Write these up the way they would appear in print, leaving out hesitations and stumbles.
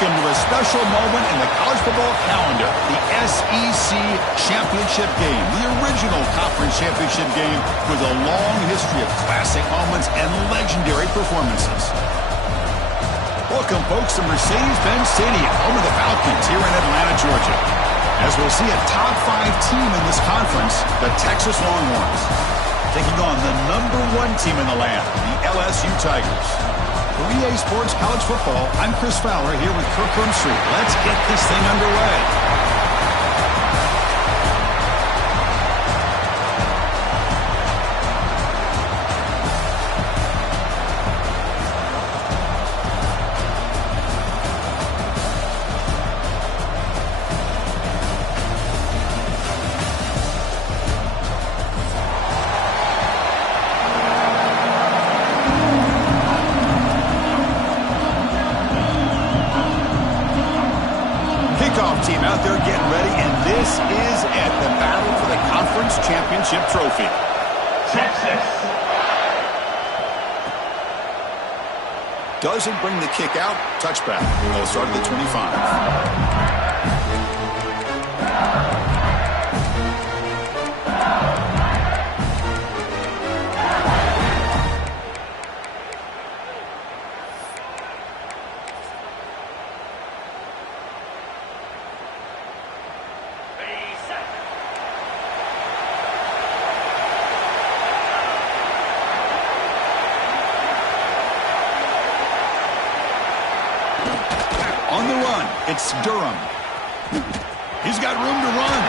Welcome to a special moment in the college football calendar, the SEC Championship game, the original conference championship game with a long history of classic moments and legendary performances. Welcome, folks, to Mercedes-Benz Stadium, home of the Falcons here in Atlanta, Georgia. As we'll see a top 5 team in this conference, the Texas Longhorns, taking on the #1 team in the land, the LSU Tigers. For EA Sports College Football, I'm Chris Fowler here with Kirk Herbstreit. Let's get this thing underway. Team out there getting ready, and this is it, the battle for the conference championship trophy. Texas. Doesn't bring the kick out. Touchback. They'll start at the 25. On the run, it's Durham. He's got room to run.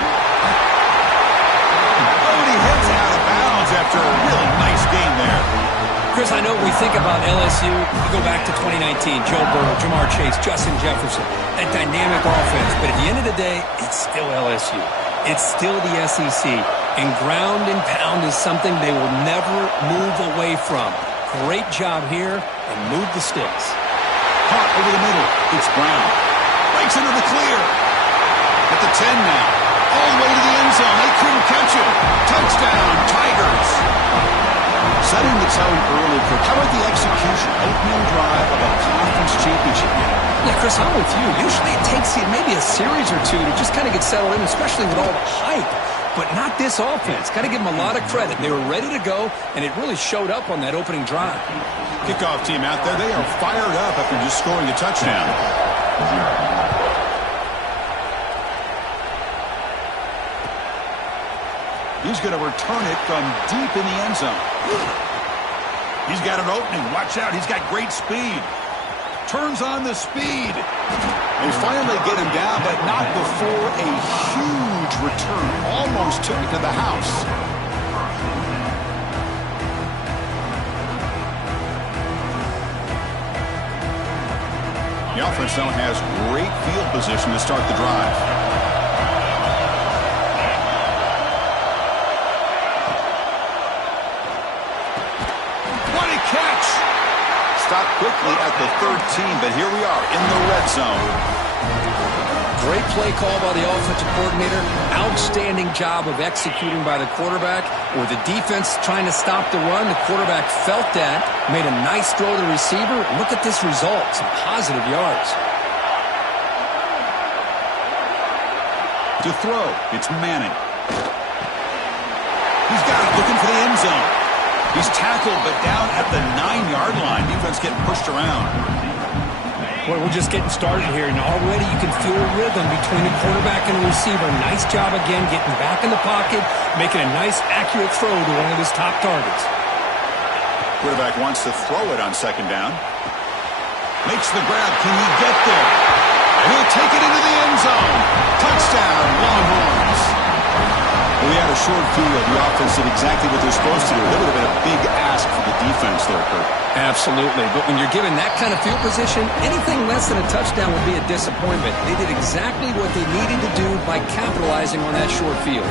Oh, and he heads out of bounds after a really nice game there. Chris, I know we think about LSU. You go back to 2019, Joe Burrow, Jamar Chase, Justin Jefferson, that dynamic offense. But at the end of the day, it's still LSU. It's still the SEC. And ground and pound is something they will never move away from. Great job here, and move the sticks. Caught over the middle. It's Brown. Breaks into the clear. At the 10 now. All the way to the end zone. They couldn't catch him. Touchdown, Tigers. Setting the tone early. How about the execution? Opening drive of a conference championship game. Yeah, Chris, I'm with you. Usually it takes you maybe a series or two to just kind of get settled in, especially with all the hype. But not this offense. Got to give them a lot of credit. They were ready to go, and it really showed up on that opening drive. Kickoff team out there. They are fired up after just scoring a touchdown. He's going to return it from deep in the end zone. He's got an opening. Watch out. He's got great speed. Turns on the speed. They finally get him down, but not before a huge return. Almost took it to the house. The offense now has great field position to start the drive. What a catch! Stopped quickly at the 13, but here we are in the red zone. Great play call by the offensive coordinator. Outstanding job of executing by the quarterback. With the defense trying to stop the run, the quarterback felt that, made a nice throw to the receiver. Look at this result, some positive yards. To throw, it's Manning. He's got it, looking for the end zone. He's tackled, but down at the 9-yard line. Defense getting pushed around. Boy, we're just getting started here, and already you can feel a rhythm between the quarterback and the receiver. Nice job again, getting back in the pocket, making a nice, accurate throw to one of his top targets. Quarterback wants to throw it on second down. Makes the grab. Can he get there? And he'll take it into the end zone. Touchdown, Longhorns. Well, we had a short field. The offense did exactly what they're supposed to do. That would have been a big ask for the defense there, Kurt. Absolutely. But when you're given that kind of field position, anything less than a touchdown would be a disappointment. They did exactly what they needed to do by capitalizing on that short field.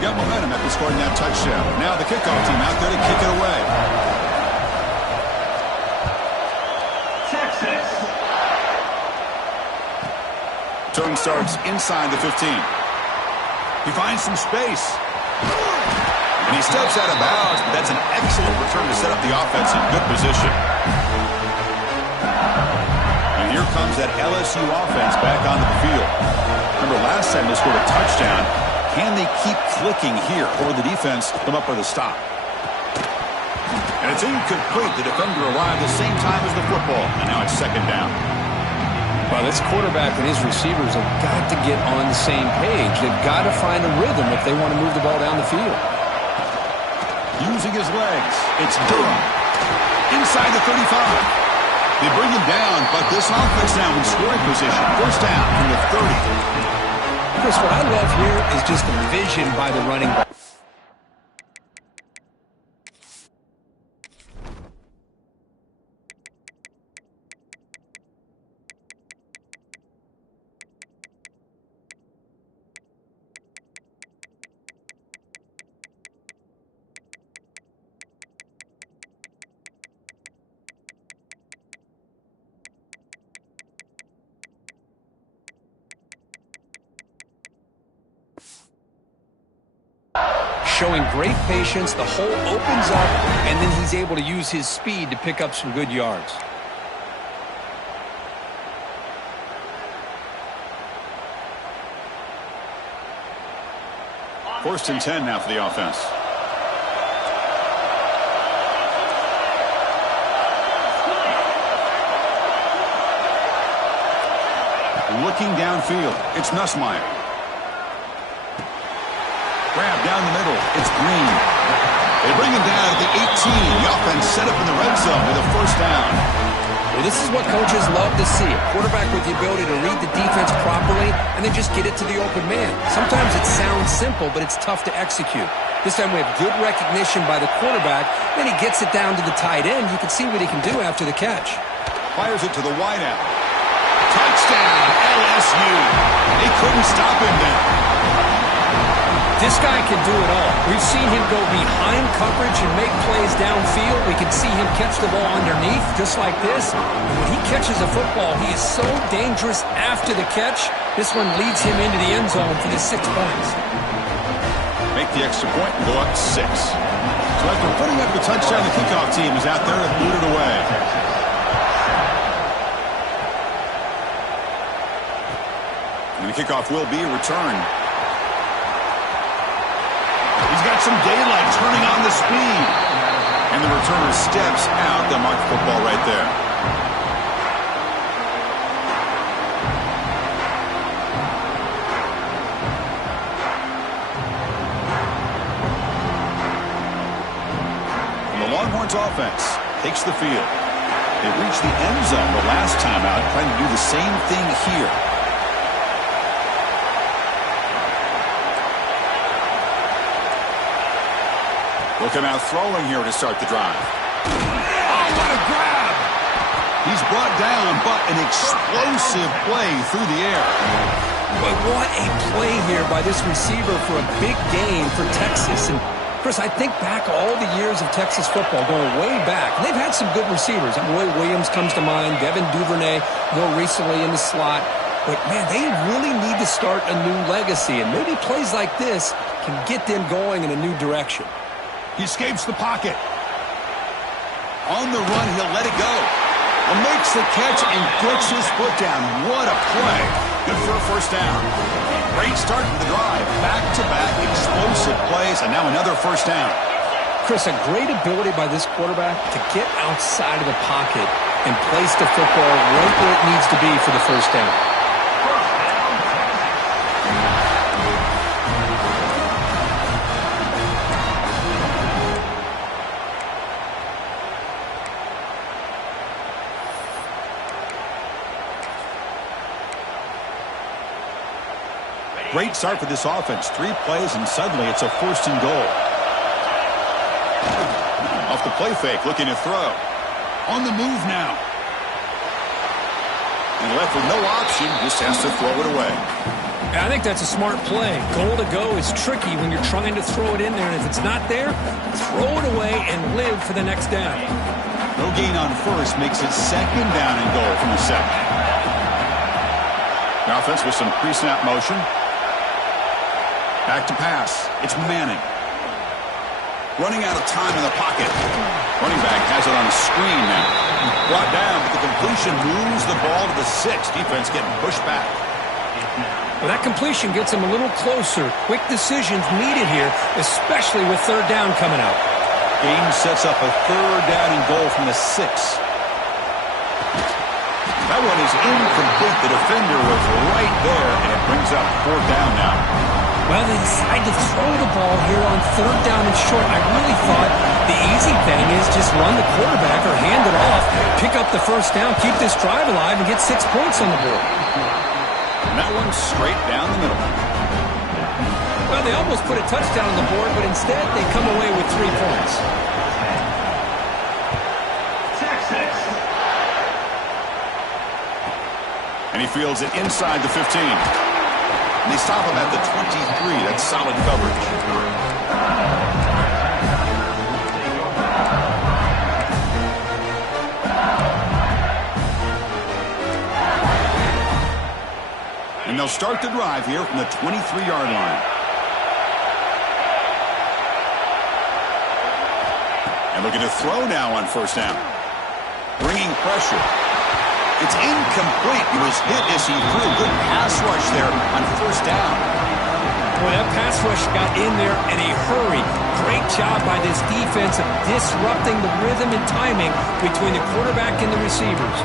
Got momentum after scoring that touchdown. Now the kickoff team out there to kick it away. Texas. Turn starts inside the 15. He finds some space. And he steps out of bounds, but that's an excellent return to set up the offense in good position. And here comes that LSU offense back onto the field. Remember, last time they scored a touchdown. Can they keep clicking here, or the defense come up with a stop? And it's incomplete. The defender arrived the same time as the football, and now it's second down. Well, this quarterback and his receivers have got to get on the same page. They've got to find a rhythm if they want to move the ball down the field. Using his legs, it's Durham. Inside the 35. They bring him down, but this offense now in scoring position. First down from the 30. Chris, what I love here is just the vision by the running back. Showing great patience, the hole opens up, and then he's able to use his speed to pick up some good yards. First and 10 now for the offense. Looking downfield, it's Nussmeier. Grab down the middle. It's Green. They bring him down at the 18. The offense set up in the red zone with a first down. Well, this is what coaches love to see. A quarterback with the ability to read the defense properly and then just get it to the open man. Sometimes it sounds simple, but it's tough to execute. This time we have good recognition by the quarterback. Then he gets it down to the tight end. You can see what he can do after the catch. Fires it to the wideout. Touchdown, LSU. They couldn't stop him then. This guy can do it all. We've seen him go behind coverage and make plays downfield. We can see him catch the ball underneath, just like this. And when he catches a football, he is so dangerous after the catch. This one leads him into the end zone for the 6 points. Make the extra point and go up 6. So after putting up the touchdown, the kickoff team is out there and booted away. And the kickoff will be a return. He's got some daylight, turning on the speed. And the returner steps out. They'll mark the football right there. And the Longhorns offense takes the field. They reached the end zone the last time out, trying to do the same thing here. Looking out throwing here to start the drive. Oh, what a grab! He's brought down, but an explosive play through the air. But what a play here by this receiver for a big game for Texas. And Chris, I think back all the years of Texas football, going way back. And they've had some good receivers. Roy Williams comes to mind, Devin Duvernay more recently in the slot. But, man, they really need to start a new legacy. And maybe plays like this can get them going in a new direction. He escapes the pocket. On the run, he'll let it go. And makes the catch and gets his foot down. What a play. Good for a first down. Great start to the drive. Back-to-back explosive plays, and now another first down. Chris, a great ability by this quarterback to get outside of the pocket and place the football right where it needs to be for the first down. Great start for this offense. 3 plays, and suddenly it's a first and goal. Off the play fake, looking to throw. On the move now. And left with no option, just has to throw it away. I think that's a smart play. Goal to go is tricky when you're trying to throw it in there, and if it's not there, throw it away and live for the next down. No gain on first makes it second down and goal from the 7. The offense with some pre-snap motion. Back to pass. It's Manning. Running out of time in the pocket. Running back has it on a screen now. Brought down, but the completion moves the ball to the 6. Defense getting pushed back. Well, that completion gets him a little closer. Quick decisions needed here, especially with third down coming up. Game sets up a third down and goal from the 6. That one is incomplete. The defender was right there, and it brings up fourth down now. Well, they decide to throw the ball here on third down and short. I really thought the easy thing is just run the quarterback or hand it off, pick up the first down, keep this drive alive, and get 6 points on the board. And that one straight down the middle. Well, they almost put a touchdown on the board, but instead they come away with 3 points. And he fields it inside the 15. And they stop him at the 23. That's solid coverage. And they'll start the drive here from the 23-yard line. And looking to throw now on first down. Bringing pressure. It's incomplete. He was hit as he threw. Good pass rush there on first down. Boy, that pass rush got in there in a hurry. Great job by this defense of disrupting the rhythm and timing between the quarterback and the receivers.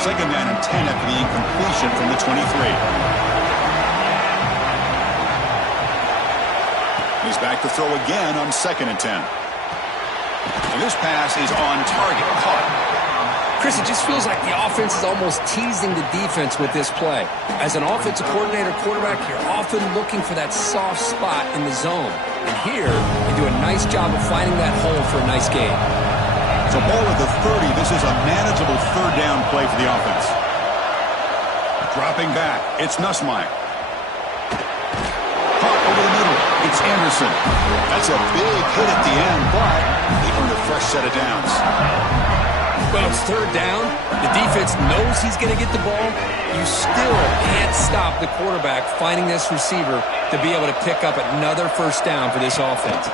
Second down and 10 after the incompletion from the 23. He's back to throw again on second and 10. And this pass is on target. Caught. Chris, it just feels like the offense is almost teasing the defense with this play. As an offensive coordinator quarterback, you're often looking for that soft spot in the zone. And here, they do a nice job of finding that hole for a nice gain. So ball at the 30. This is a manageable third down play for the offense. Dropping back. It's Nussmeier. Caught over the middle. It's Anderson. That's a big hit at the end, but they earned a fresh set of downs. Well, it's third down. The defense knows he's going to get the ball. You still can't stop the quarterback finding this receiver to be able to pick up another first down for this offense.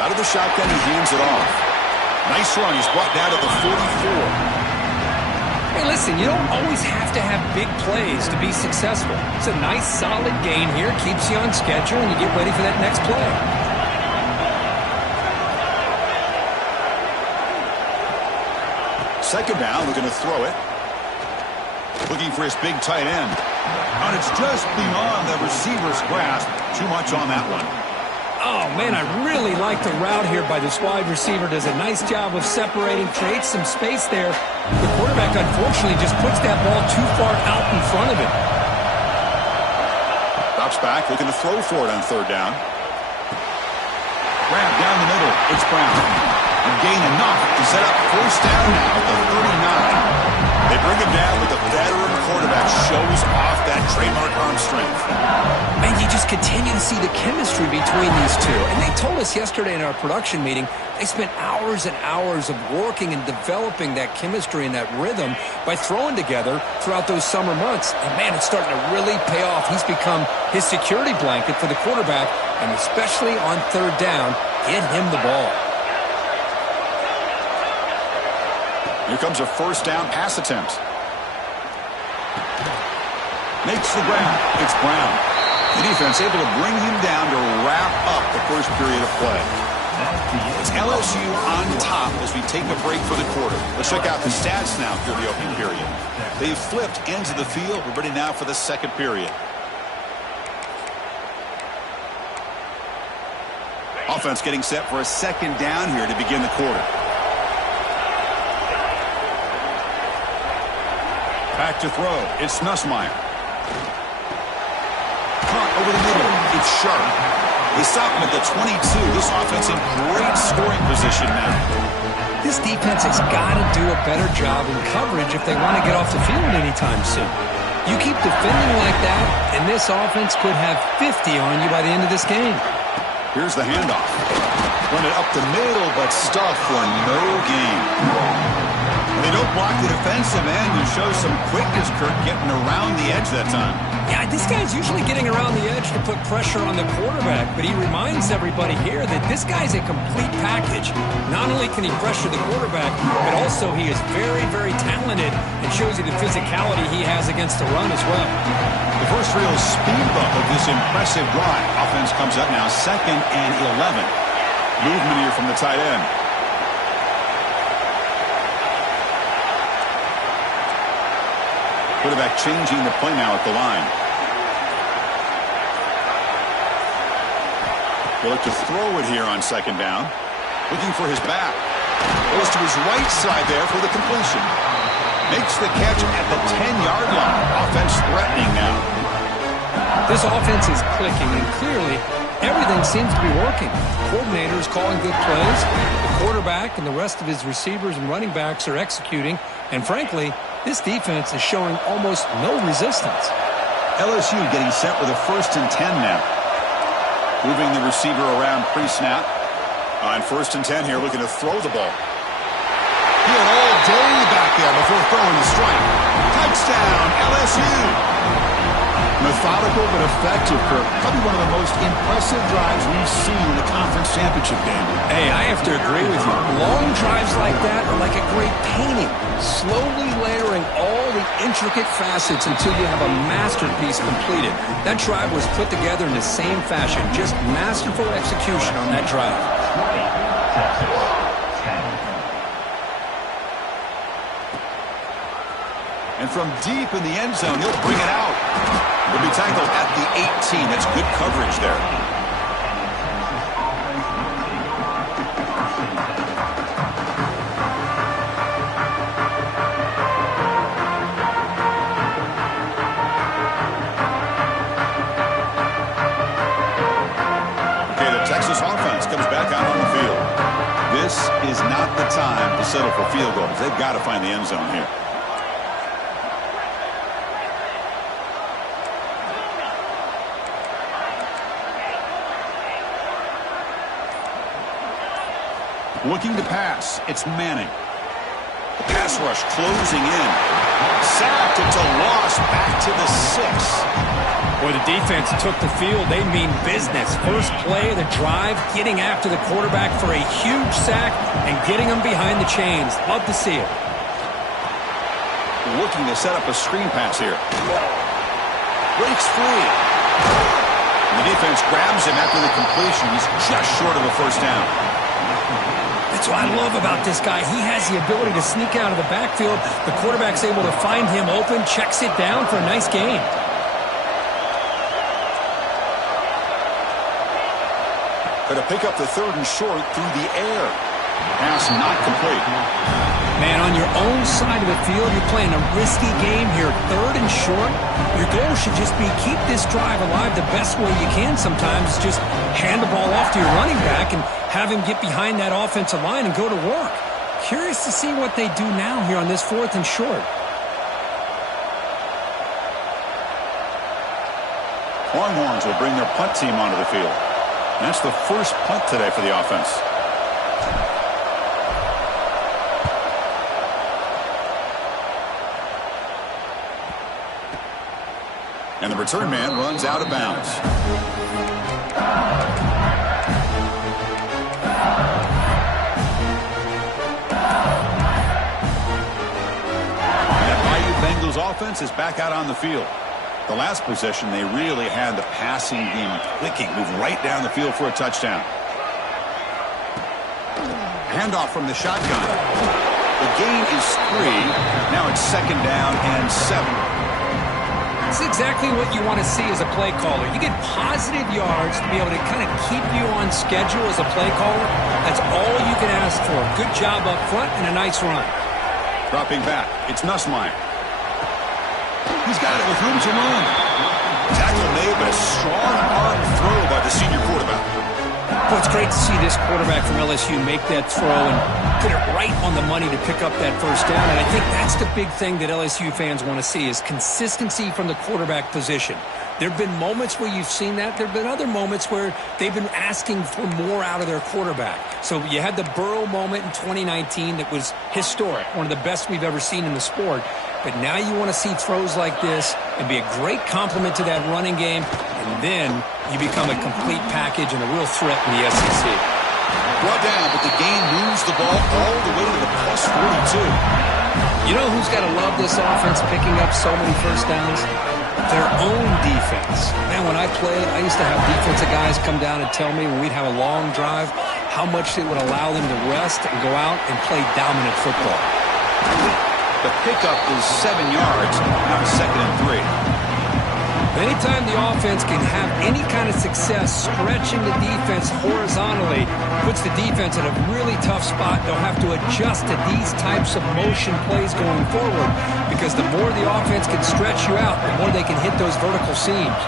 Out of the shotgun, he hands it off. Nice run. He's brought down to the 44. Hey, listen, you don't always have to have big plays to be successful. It's a nice, solid gain here. Keeps you on schedule, and you get ready for that next play. Second down, looking to throw it. Looking for his big tight end. And it's just beyond the receiver's grasp. Too much on that one. Oh, man, I really like the route here by this wide receiver. Does a nice job of separating, creates some space there. The quarterback, unfortunately, just puts that ball too far out in front of him. Drops back, looking to throw for it on third down. Grab down the middle. It's Brown. And gain enough to set up first down now at the 39. They bring him down, but the veteran quarterback shows off that trademark arm strength. Man, you just continue to see the chemistry between these two. And they told us yesterday in our production meeting, they spent hours and hours of working and developing that chemistry and that rhythm by throwing together throughout those summer months. And, man, it's starting to really pay off. He's become his security blanket for the quarterback, and especially on third down, get him the ball. Here comes a first down pass attempt. Makes the ground. It's Brown. The defense able to bring him down to wrap up the first period of play. It's LSU on top as we take a break for the quarter. Let's check out the stats now through the opening period. They've flipped ends of the field. We're ready now for the second period. Offense getting set for a second down here to begin the quarter. Back to throw. It's Nussmeier. Caught over the middle. It's Sharp. They stop him at the 22. This offense in great scoring position now. This defense has got to do a better job in coverage if they want to get off the field anytime soon. You keep defending like that, and this offense could have 50 on you by the end of this game. Here's the handoff. Run it up the middle, but stuffed for no gain. They don't block the defensive end and show some quickness, Kirk, getting around the edge that time. Yeah, this guy's usually getting around the edge to put pressure on the quarterback, but he reminds everybody here that this guy's a complete package. Not only can he pressure the quarterback, but also he is very, very talented and shows you the physicality he has against the run as well. The first real speed bump of this impressive drive. Offense comes up now 2nd and 11. Movement here from the tight end. Quarterback changing the play now at the line. He'll look to throw it here on 2nd down. Looking for his back. Goes to his right side there for the completion. Makes the catch at the 10-yard line. Offense threatening now. This offense is clicking, and clearly everything seems to be working. The coordinator is calling good plays. The quarterback and the rest of his receivers and running backs are executing. And frankly, this defense is showing almost no resistance. LSU getting set with a 1st and 10 now. Moving the receiver around pre-snap. On 1st and 10 here, looking to throw the ball. He had all day back there before throwing the strike. Touchdown, LSU. Methodical but effective, Kirk. Probably one of the most impressive drives we've seen in the conference championship game. Hey, I have to agree with you. Long drives like that are like a great painting. Slowly layering all the intricate facets until you have a masterpiece completed. That drive was put together in the same fashion. Just masterful execution on that drive. And from deep in the end zone, he'll bring it out. He'll be tackled at the 18. That's good coverage there. Okay, the Texas offense comes back out on the field. This is not the time to settle for field goals. They've got to find the end zone here. Looking to pass. It's Manning. The pass rush closing in. Sacked. It's a loss. Back to the 6. Boy, the defense took the field. They mean business. First play of the drive, getting after the quarterback for a huge sack and getting him behind the chains. Love to see it. Looking to set up a screen pass here. Breaks free. And the defense grabs him after the completion. He's just short of a 1st down. That's what I love about this guy. He has the ability to sneak out of the backfield. The quarterback's able to find him open, checks it down for a nice gain. Going to pick up the 3rd and short through the air. Pass not complete. Man, on your own side of the field, you're playing a risky game here. 3rd and short. Your goal should just be keep this drive alive the best way you can sometimes. Just hand the ball off to your running back and have him get behind that offensive line and go to work. Curious to see what they do now here on this 4th and short. Longhorns will bring their punt team onto the field. That's the first punt today for the offense. And the return man runs out of bounds. That Bayou Bengals offense is back out on the field. The last possession, they really had the passing game clicking. Move right down the field for a touchdown. Handoff from the shotgun. The gain is 3. Now it's 2nd down and 7. That's exactly what you want to see as a play caller. You get positive yards to be able to kind of keep you on schedule as a play caller. That's all you can ask for. Good job up front and a nice run. Dropping back. It's Nussmeier. He's got it with room to run. Tackle made, but a strong arm throw by the senior quarterback. Well, it's great to see this quarterback from LSU make that throw and put it right on the money to pick up that first down. And I think that's the big thing that LSU fans want to see is consistency from the quarterback position. There have been moments where you've seen that. There have been other moments where they've been asking for more out of their quarterback. So you had the Burrow moment in 2019 that was historic, one of the best we've ever seen in the sport. But now you want to see throws like this and be a great complement to that running game, and then you become a complete package and a real threat in the SEC. Brought down, but the game moves the ball all the way to the plus 42. You know who's got to love this offense picking up so many first downs? Their own defense. Man, when I played, I used to have defensive guys come down and tell me when we'd have a long drive how much it would allow them to rest and go out and play dominant football. The pickup is 7 yards, now 2nd and 3. Anytime the offense can have any kind of success stretching the defense horizontally, puts the defense in a really tough spot. They'll have to adjust to these types of motion plays going forward because the more the offense can stretch you out, the more they can hit those vertical seams.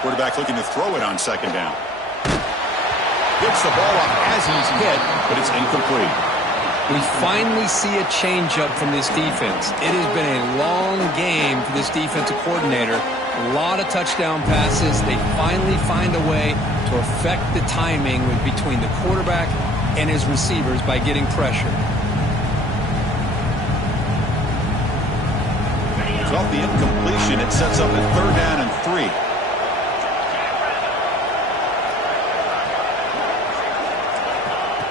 Quarterback looking to throw it on 2nd down. Gets the ball off as he's hit, but it's incomplete. We finally see a changeup from this defense. It has been a long game for this defensive coordinator. A lot of touchdown passes. They finally find a way to affect the timing between the quarterback and his receivers by getting pressure. Off the incompletion, it sets up a 3rd down and 3.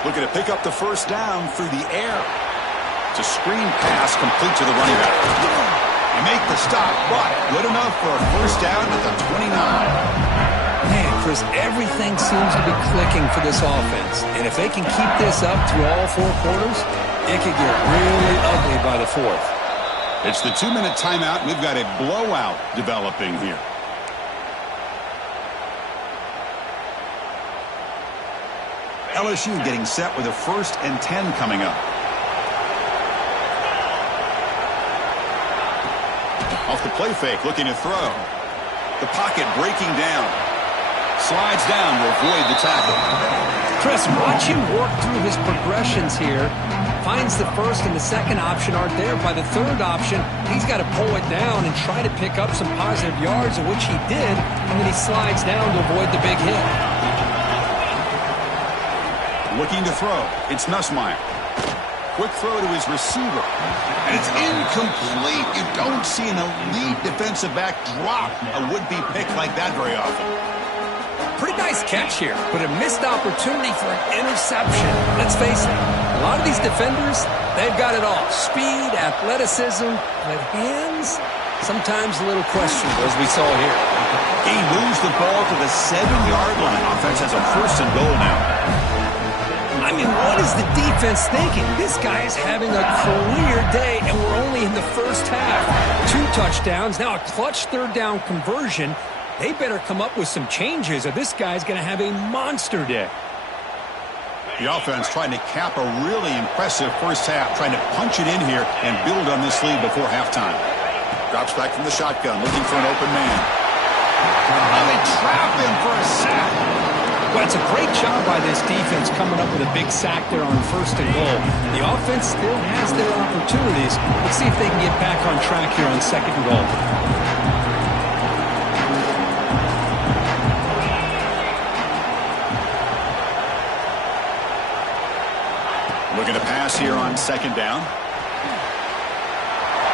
Looking to pick up the first down through the air. It's a screen pass complete to the running back. They make the stop, but good enough for a first down at the 29. Man, Chris, everything seems to be clicking for this offense. And if they can keep this up through all 4 quarters, it could get really ugly by the 4th. It's the 2-minute timeout, and we've got a blowout developing here. LSU getting set with a 1st and 10 coming up. Off the play fake, looking to throw. The pocket breaking down. Slides down to avoid the tackle. Chris, watch him work through his progressions here. Finds the 1st and the 2nd option aren't there. By the 3rd option, he's got to pull it down and try to pick up some positive yards, which he did, and then he slides down to avoid the big hit. Looking to throw. It's Nussmeier. Quick throw to his receiver. And it's incomplete. You don't see an elite defensive back drop a would-be pick like that very often. Pretty nice catch here, but a missed opportunity for an interception. Let's face it, a lot of these defenders, they've got it all. Speed, athleticism, but hands, sometimes a little questionable, as we saw here. He moves the ball to the 7-yard line. Offense has a 1st and goal now. I mean, what is the defense thinking? This guy is having a career day, and we're only in the first half. 2 touchdowns, now a clutch 3rd down conversion. They better come up with some changes, or this guy's going to have a monster day. The offense trying to cap a really impressive first half, trying to punch it in here and build on this lead before halftime. Drops back from the shotgun, looking for an open man. Oh, they trap him for a sack. Well, it's a great job by this defense coming up with a big sack there on 1st and goal. The offense still has their opportunities. Let's see if they can get back on track here on 2nd and goal. Looking to pass here on 2nd down.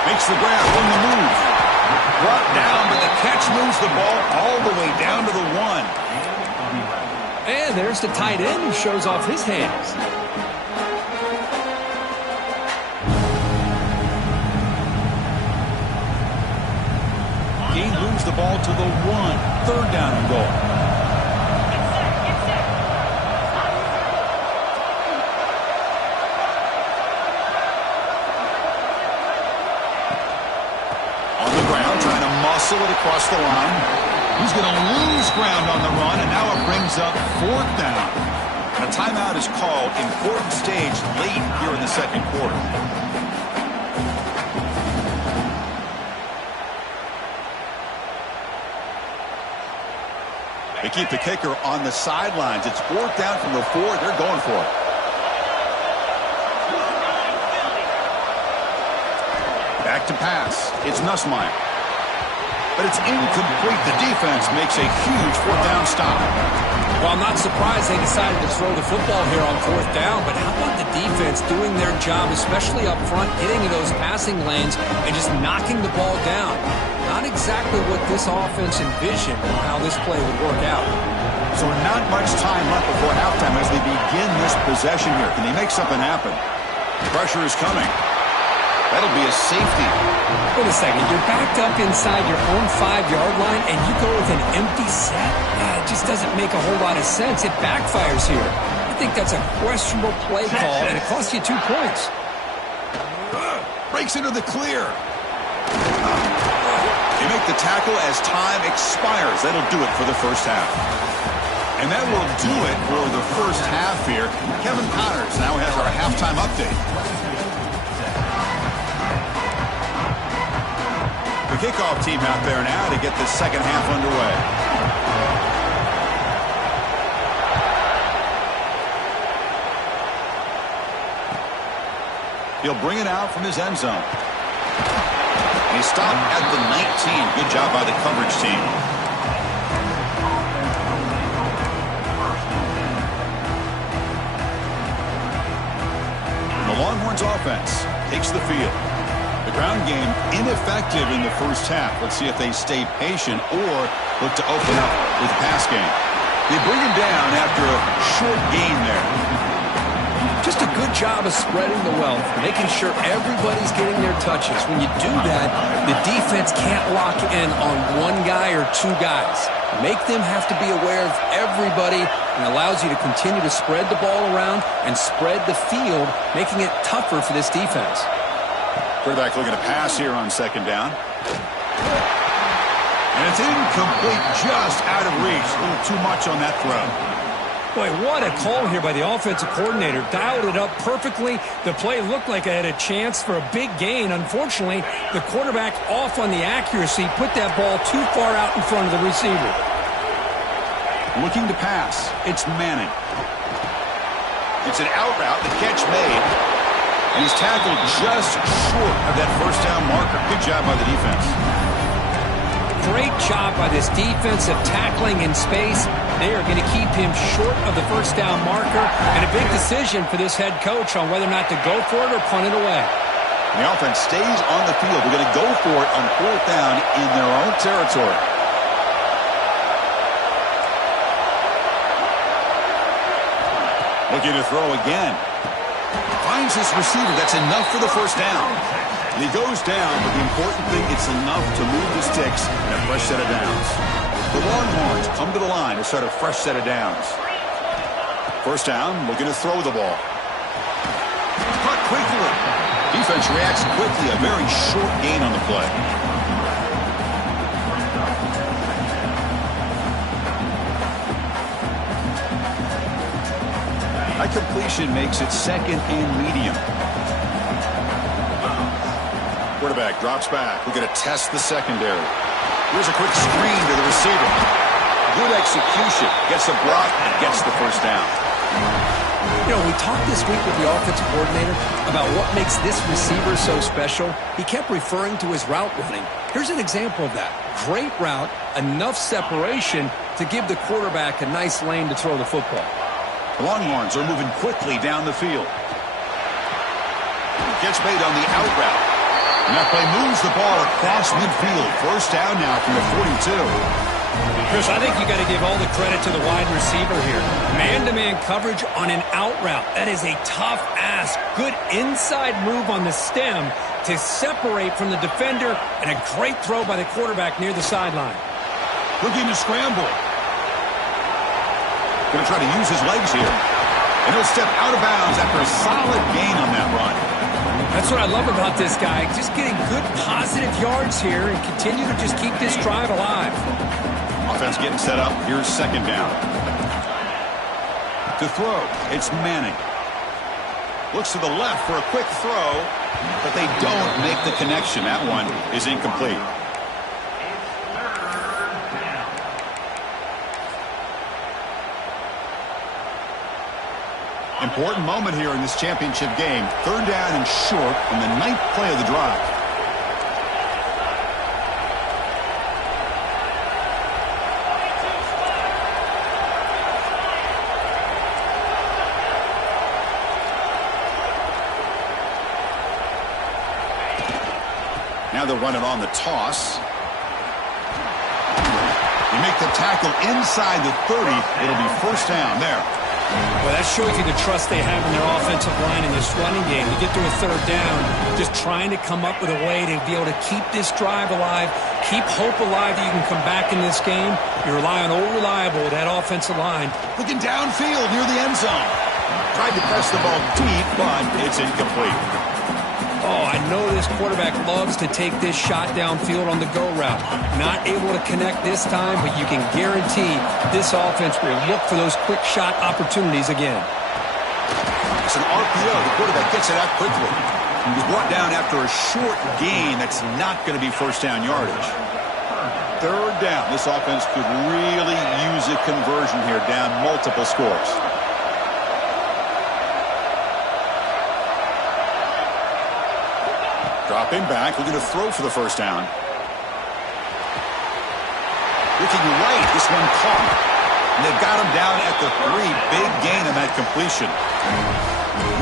Makes the grab on the move. Brought down, but the catch moves the ball all the way down to the 1. And there's the tight end who shows off his hands. He moves the ball to the 1. 3rd down and goal. On the ground, trying to muscle it across the line. He's going to lose ground on the run, and now it brings up 4th down. A timeout is called. Important stage late here in the 2nd quarter. They keep the kicker on the sidelines. It's 4th down from the 4. They're going for it. Back to pass. It's Nussmeier. But it's incomplete. The defense makes a huge 4th down stop. Well, I'm not surprised they decided to throw the football here on 4th down, but how about the defense doing their job, especially up front, hitting those passing lanes and just knocking the ball down? Not exactly what this offense envisioned or how this play would work out. So not much time left before halftime as they begin this possession here. Can they make something happen? Pressure is coming. That'll be a safety. Wait a second. You're backed up inside your own 5-yard line, and you go with an empty set? It just doesn't make a whole lot of sense. It backfires here. I think that's a questionable play call, and it costs you 2 points. Breaks into the clear. You make the tackle as time expires. That'll do it for the first half. And that will do it for the first half here. Kevin Connors now has our halftime update. The kickoff team out there now to get the second half underway. He'll bring it out from his end zone. And he stopped at the 19. Good job by the coverage team. And the Longhorns offense takes the field. The ground game ineffective in the first half. Let's see if they stay patient or look to open up with the pass game. They bring him down after a short gain there. Just a good job of spreading the wealth, making sure everybody's getting their touches. When you do that, the defense can't lock in on one guy or 2 guys. Make them have to be aware of everybody and allows you to continue to spread the ball around and spread the field, making it tougher for this defense. Quarterback looking to pass here on 2nd down. And it's incomplete, just out of reach. A little too much on that throw. Boy, what a call here by the offensive coordinator. Dialed it up perfectly. The play looked like it had a chance for a big gain. Unfortunately, the quarterback off on the accuracy, put that ball too far out in front of the receiver. Looking to pass. It's Manning. It's an out route. The catch made. And he's tackled just short of that first down marker. Good job by the defense. Great job by this defensive tackling in space. They are going to keep him short of the first down marker. And a big decision for this head coach on whether or not to go for it or punt it away. The offense stays on the field. They're going to go for it on 4th down in their own territory. Looking to throw again. Finds his receiver. That's enough for the first down. And he goes down, but the important thing, it's enough to move the sticks and a fresh set of downs. The Longhorns come to the line to start a fresh set of downs. First down, looking to throw the ball. Caught quickly. Defense reacts quickly. A very short gain on the play. That completion makes it 2nd and medium. Quarterback drops back. We're going to test the secondary. Here's a quick screen to the receiver. Good execution. Gets a block and gets the first down. You know, we talked this week with the offensive coordinator about what makes this receiver so special. He kept referring to his route running. Here's an example of that. Great route, enough separation to give the quarterback a nice lane to throw the football. The Longhorns are moving quickly down the field. Gets made on the out route. And that play moves the ball across midfield. First down now from the 42. Chris, I think you got to give all the credit to the wide receiver here. Man-to-man coverage on an out route. That is a tough ask. Good inside move on the stem to separate from the defender, and a great throw by the quarterback near the sideline. Looking to scramble. Going to try to use his legs here. And he'll step out of bounds after a solid gain on that run. That's what I love about this guy. Just getting good positive yards here and continue to just keep this drive alive. Offense getting set up. Here's 2nd down. To throw, it's Manning. Looks to the left for a quick throw, but they don't make the connection. That one is incomplete. Important moment here in this championship game. 3rd down and short on the 9th play of the drive. Now they'll run it on the toss. You make the tackle inside the 30. It'll be 1st down there. Well, that shows you the trust they have in their offensive line in this running game. You get to a 3rd down, just trying to come up with a way to be able to keep this drive alive, keep hope alive that you can come back in this game. You rely on old reliable, that offensive line. Looking downfield near the end zone. Tried to press the ball deep, but it's incomplete. Oh, I know this quarterback loves to take this shot downfield on the go route. Not able to connect this time, but you can guarantee this offense will look for those quick shot opportunities again. It's an RPO. The quarterback gets it out quickly. He was brought down after a short gain. That's not going to be 1st down yardage. 3rd down. This offense could really use a conversion here, down multiple scores. Dropping back, looking to throw for the 1st down. Looking right, this one caught. And they've got him down at the 3. Big gain on that completion.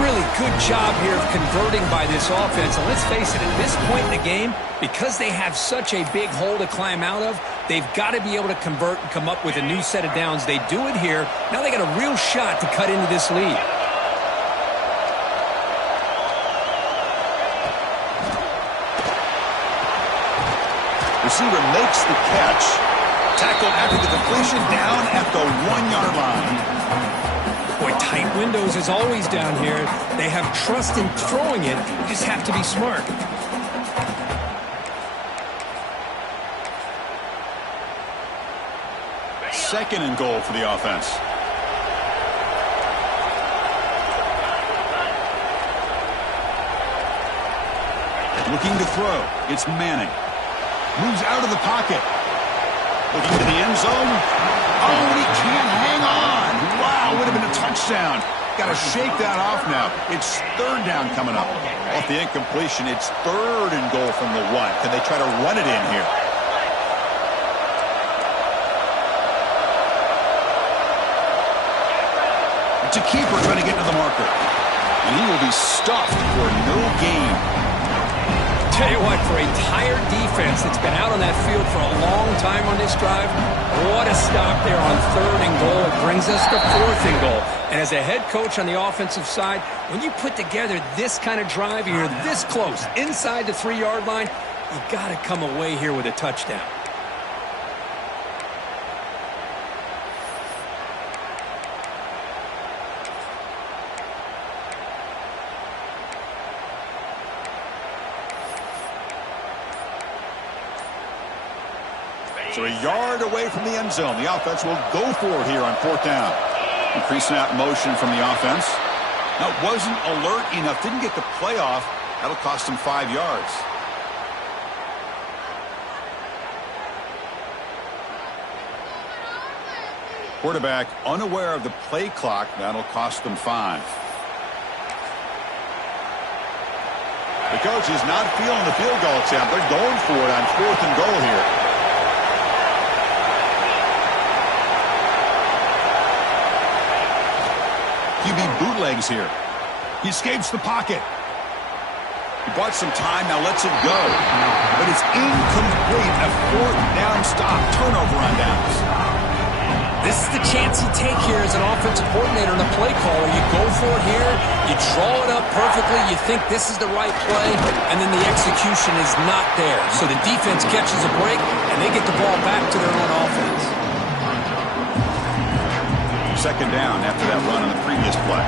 Really good job here of converting by this offense. And let's face it, at this point in the game, because they have such a big hole to climb out of, they've got to be able to convert and come up with a new set of downs. They do it here. Now they got a real shot to cut into this lead. Receiver makes the catch. Tackled after the completion, down at the 1-yard line. Boy, tight windows is always down here. They have trust in throwing it. You just have to be smart. Second and goal for the offense. Looking to throw. It's Manning. Moves out of the pocket. Looking to the end zone. Oh, and he can't hang on. Wow, would have been a touchdown. Got to shake that off now. It's 3rd down coming up. Off the incompletion, it's 3rd and goal from the 1. Can they try to run it in here? It's a keeper trying to get to the marker. And he will be stuffed for no gain. Tell you what, for a tired defense that's been out on that field for a long time on this drive, what a stop there on 3rd and goal. It brings us to 4th and goal. And as a head coach on the offensive side, when you put together this kind of drive, you're this close, inside the 3-yard line, you got to come away here with a touchdown. So a yard away from the end zone. The offense will go for it here on 4th down. Increasing that motion from the offense. Now, it wasn't alert enough. Didn't get the play off. That'll cost him 5 yards. Quarterback unaware of the play clock. That'll cost them 5. The coach is not feeling the field goal attempt. They're going for it on 4th and goal here. QB bootlegs here. He escapes the pocket. He bought some time, now lets it go. But it's incomplete. A 4th down stop. Turnover on downs. This is the chance you take here as an offensive coordinator and a play caller. You go for it here. You draw it up perfectly. You think this is the right play, and then the execution is not there. So the defense catches a break, and they get the ball back to their own offense. 2nd down after that run on the previous play.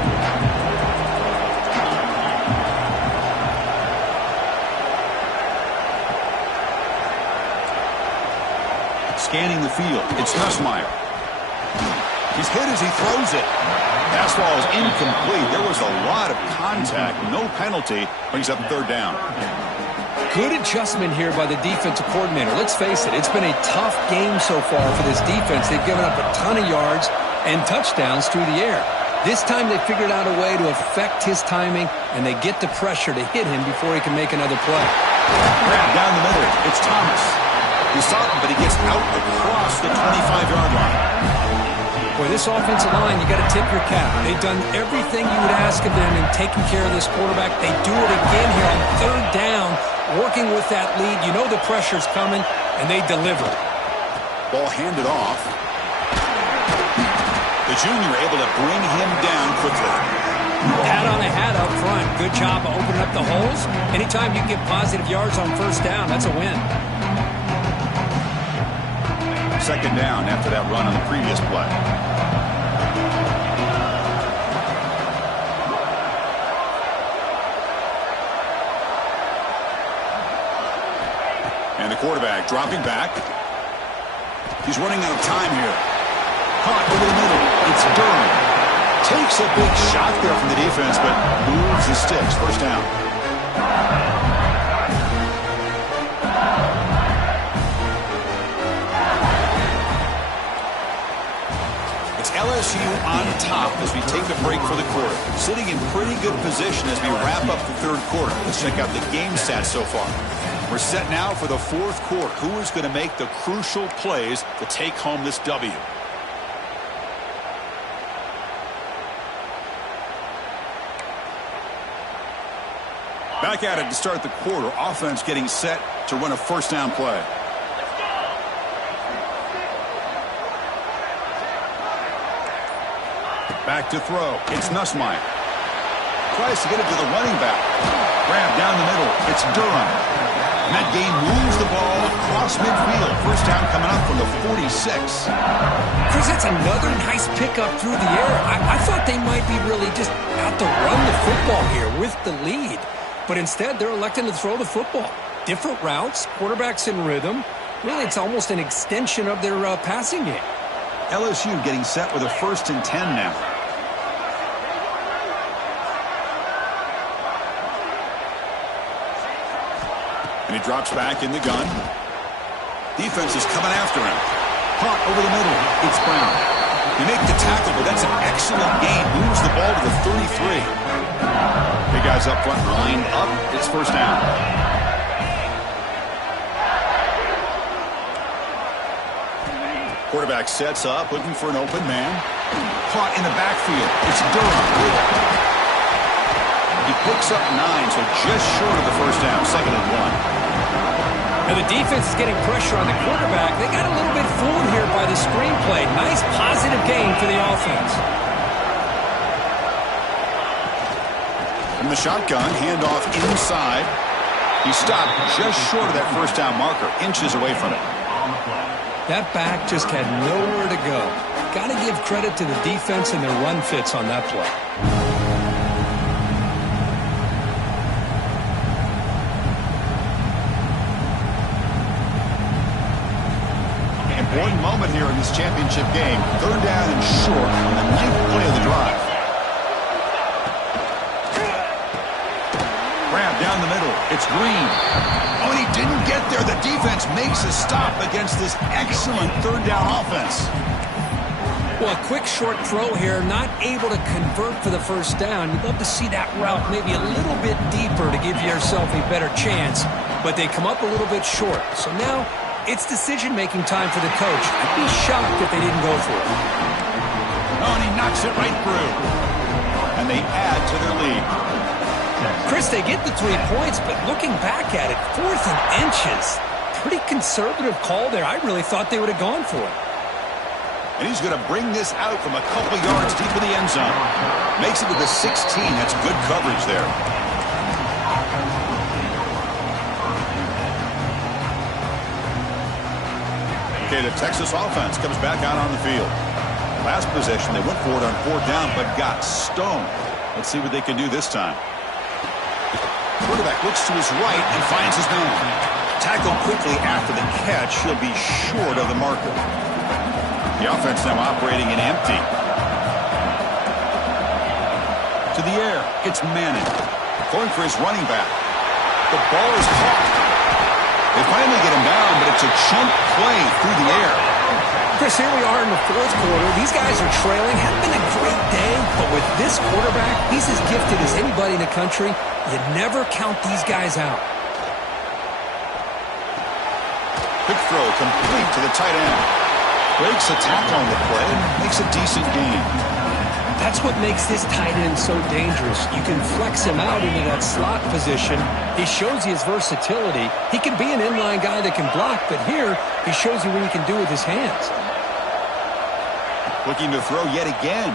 Scanning the field. It's Nussmeier. He's hit as he throws it. Fastball is incomplete. There was a lot of contact. No penalty. Brings up 3rd down. Good adjustment here by the defensive coordinator. Let's face it, it's been a tough game so far for this defense. They've given up a ton of yards and touchdowns through the air. This time they figured out a way to affect his timing, and they get the pressure to hit him before he can make another play. Grab down the middle. It's Thomas. He saw him, but he gets out across the 25-yard line. Boy, this offensive line, you got to tip your cap. They've done everything you would ask of them in taking care of this quarterback. They do it again here on third down, working with that lead. You know the pressure's coming, and they deliver. Ball handed off. The junior able to bring him down quickly. Pat on the hat up front. Good job of opening up the holes. Anytime you can get positive yards on first down, that's a win. Second down after that run on the previous play. And the quarterback dropping back. He's running out of time here. Caught over the middle. It's Durham. Takes a big shot there from the defense, but moves the sticks. First down. It's LSU on top as we take a break for the quarter. Sitting in pretty good position as we wrap up the third quarter. Let's check out the game stats so far. We're set now for the fourth quarter. Who is going to make the crucial plays to take home this W? Back at it to start the quarter. Offense getting set to run a first down play. Back to throw. It's Nussmeier. Tries to get it to the running back. Grab down the middle. It's Durham. And that game moves the ball across midfield. First down coming up from the 46. Chris, that's another nice pickup through the air. I thought they might be really just out to run the football here with the lead. But instead, they're electing to throw the football. Different routes, quarterbacks in rhythm. Really, it's almost an extension of their passing game. LSU getting set with a 1st and 10 now. And he drops back in the gun. Defense is coming after him. Caught over the middle. It's Brown. They make the tackle, but that's an excellent game. Moves the ball to the 33. Big guys up front, lined up. It's first down. Quarterback sets up, looking for an open man. Caught in the backfield. It's Durham. He picks up 9, so just short of the first down. 2nd and 1. Now the defense is getting pressure on the quarterback. They got a little bit fooled here by the screenplay. Nice positive gain for the offense. From the shotgun, handoff inside. He stopped just short of that first down marker, inches away from it. That back just had nowhere to go. Got to give credit to the defense and their run fits on that play. Important moment here in this championship game. 3rd down and short on the 9th play of the drive. Grab down the middle. It's Green. Oh, and he didn't get there. The defense makes a stop against this excellent 3rd down offense. Well, a quick short throw here, not able to convert for the first down. You'd love to see that route maybe a little bit deeper to give yourself a better chance, but they come up a little bit short. So now it's decision-making time for the coach. I'd be shocked if they didn't go for it. Oh, and he knocks it right through. And they add to their lead. Chris, they get the 3 points, but looking back at it, 4th and inches. Pretty conservative call there. I really thought they would have gone for it. And he's going to bring this out from a couple yards deep in the end zone. Makes it to the 16. That's good coverage there. Okay, the Texas offense comes back out on the field. Last possession, they went for it on 4th down, but got stoned. Let's see what they can do this time. Quarterback looks to his right and finds his man. Tackled quickly after the catch. He'll be short of the marker. The offense now operating in empty. To the air. It's Manning. Going for his running back. The ball is caught. They finally get him down, but it's a chunk play through the air. Chris, here we are in the fourth quarter. These guys are trailing. Hadn't been a great day, but with this quarterback, he's as gifted as anybody in the country. You never count these guys out. Quick throw complete to the tight end. Breaks a tackle on the play and makes a decent gain. That's what makes this tight end so dangerous. You can flex him out into that slot position. He shows you his versatility. He can be an inline guy that can block, but here he shows you what he can do with his hands. Looking to throw yet again.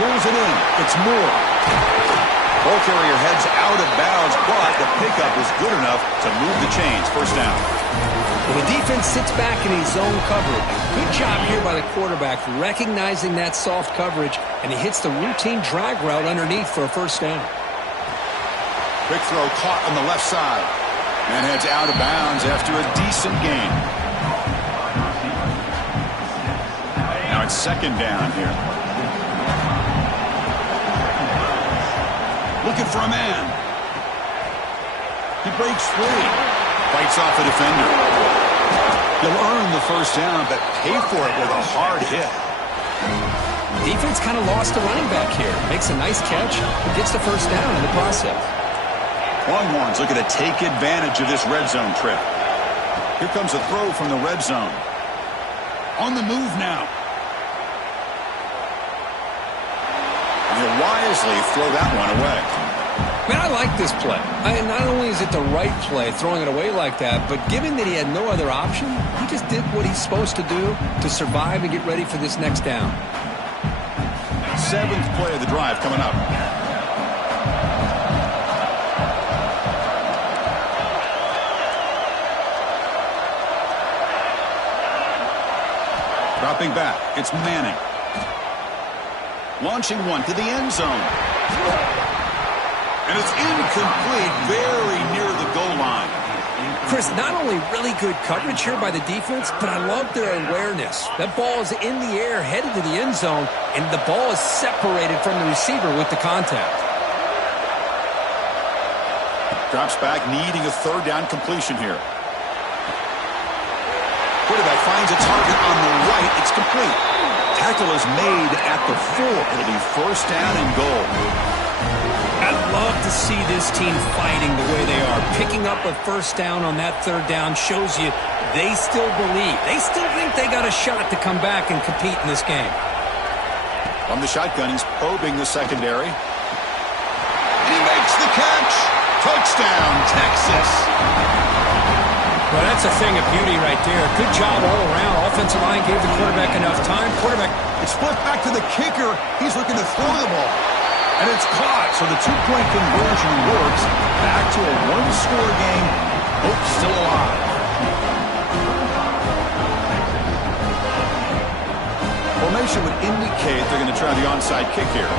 Pulls it in. It's Moore. Ball carrier heads out of bounds, but the pickup is good enough to move the chains. First down. Well, the defense sits back in his zone coverage. Good job here by the quarterback recognizing that soft coverage, and he hits the routine drag route underneath for a first down. Quick throw caught on the left side. And heads out of bounds after a decent gain. Now it's second down here. Looking for a man. He breaks free. Fights off a defender. You'll earn the first down, but pay for it with a hard hit. Defense kind of lost a running back here. Makes a nice catch and gets the first down in the process. Longhorns looking to take advantage of this red zone trip. Here comes a throw from the red zone. On the move now. And he'll wisely throw that one away. Man, I like this play. Not only is it the right play, throwing it away like that, but given that he had no other option, he just did what he's supposed to do to survive and get ready for this next down. Seventh play of the drive coming up. Dropping back, it's Manning. Launching one to the end zone. And it's incomplete, very near the goal line. Chris, not only really good coverage here by the defense, but I love their awareness. That ball is in the air, headed to the end zone, and the ball is separated from the receiver with the contact. Drops back, needing a third down completion here. Quarterback finds a target on the right. It's complete. Tackle is made at the 4. It'll be first down and goal. I'd love to see this team fighting the way they are. Picking up a first down on that third down shows you they still believe. They still think they got a shot to come back and compete in this game. On the shotgun, he's probing the secondary. He makes the catch. Touchdown, Texas. Well, that's a thing of beauty right there. Good job all around. Offensive line gave the quarterback enough time. Quarterback. It's flipped back to the kicker. He's looking to throw the ball. And it's caught, so the two-point conversion works. Back to a one-score game. Hope still alive. Formation would indicate they're going to try the onside kick here.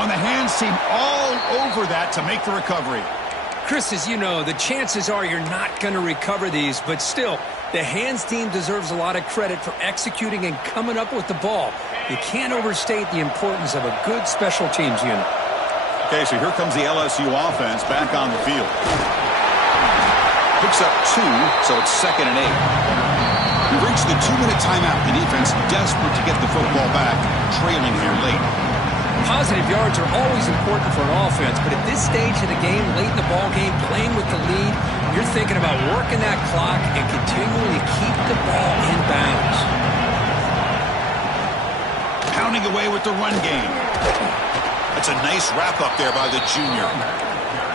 On the hands team all over that to make the recovery. Chris, as you know, the chances are you're not going to recover these, but still, the hands team deserves a lot of credit for executing and coming up with the ball. You can't overstate the importance of a good special teams unit. Okay, so here comes the LSU offense back on the field. Picks up 2, so it's second and 8. We've reached the 2-minute timeout. The defense desperate to get the football back, trailing here late. Positive yards are always important for an offense, but at this stage of the game, late in the ball game, playing with the lead, you're thinking about working that clock and continuing to keep the ball in bounds. Pounding away with the run game. That's a nice wrap-up there by the junior.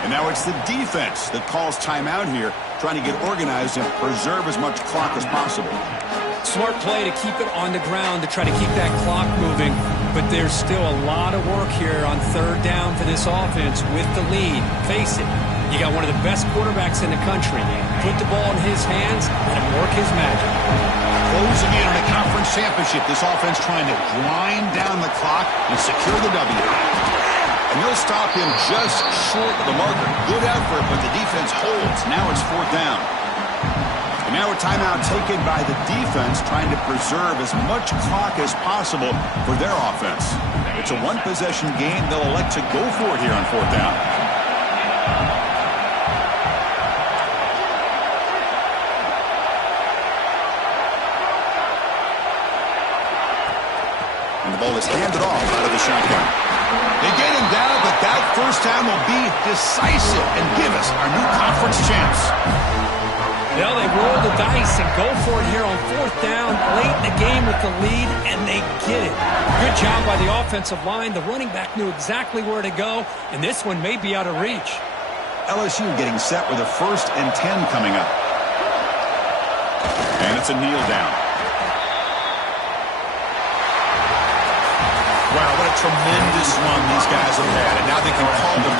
And now it's the defense that calls timeout here, trying to get organized and preserve as much clock as possible. Smart play to keep it on the ground to try to keep that clock moving, but there's still a lot of work here on third down for this offense with the lead. Face it, you got one of the best quarterbacks in the country. Put the ball in his hands, let him work his magic. Closing in on a conference championship, this offense trying to grind down the clock and secure the W. And they'll stop him just short of the marker. Good effort, but the defense holds. Now it's fourth down. And now a timeout taken by the defense, trying to preserve as much clock as possible for their offense. It's a one-possession game. They'll elect to go for it here on fourth down. And the ball is handed off out of the shotgun. They get him down, but that first time will be decisive and give us our new conference champs. Well, they roll the dice and go for it here on 4th down, late in the game with the lead, and they get it. Good job by the offensive line. The running back knew exactly where to go, and this one may be out of reach. LSU getting set with a 1st and 10 coming up. And it's a kneel down. Wow, what a tremendous run these guys have had. And now they can call them